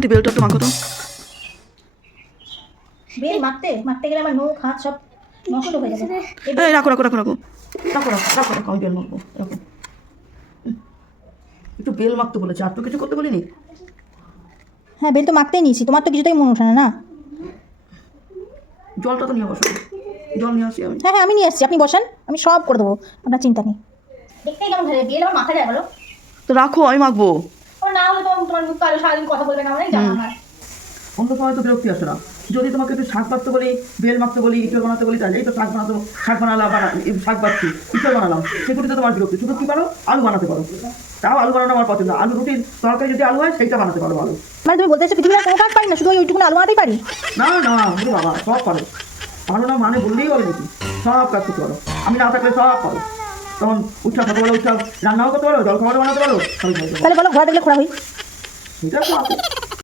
শান্তি বেলটা একটু মাখো তো। বেল মাখতে গেলে আমার নখ হাত সব নষ্ট হয়ে যাবে। এই রাখো রাখো রাখো রাখো রাখো রাখো রাখো রাখো, আমি বেল মাখবো। রাখো, একটু বেল মাখতে বলেছে, আর তো কিছু করতে বলিনি। হ্যাঁ, বেল তো মাখতেই নিয়েছি, তোমার তো কিছুতেই মনে ওঠে না না। জলটা তো নিয়ে বসো, জল নিয়ে আসি আমি। হ্যাঁ হ্যাঁ, আমি নিয়ে আসছি, আপনি বসেন, আমি সব করে দেবো, আপনার চিন্তা নেই। দেখতেই কেমন ভালো বেল আমার মাথা যায় বলো। তো রাখো, আমি মাখবো। ও না হলে তো তোমার মুখ কালো, সারাদিন কথা বলবে না, অনেক জানা আমার। অন্য সময় তো বিরক্তি আসে না। যদি তোমাকে একটু শাক বাঁচতে বলি, বেল মাখতে বলি, ইঁচড় বানাতে বলি, তাই এই তো শাক বানাতো, শাক বানালাম, শাক বাঁচছি, ইঁচড় বানালাম, সেগুলিতে তোমার বিরক্তি। শুধু কী পারো, আলু বানাতে পারো। তাও আলু বানানো আমার পছন্দ। আলু রুটির তরকারি যদি আলু হয়, সেইটা বানাতে পারো আলু। মানে তুমি বলতে চাইছো পৃথিবীর কোনো কাজ পারি না, শুধু ওইটুকুন আলু বানাতেই পারি? না না, ওরে বাবা, সব পারো। পারো না মানে বললেই হবে নাকি? সব কাজ করতে পারো, আমি না থাকলে সব পারো। তখন উঠা সকালবেলা উঠা রান্নাও করতে পারো, জল খাবারও বানাতে পারো, সবই পারো। তাহলে বলো ঘোড়া দেখলে খোড়া হই। সেটা তো আছে।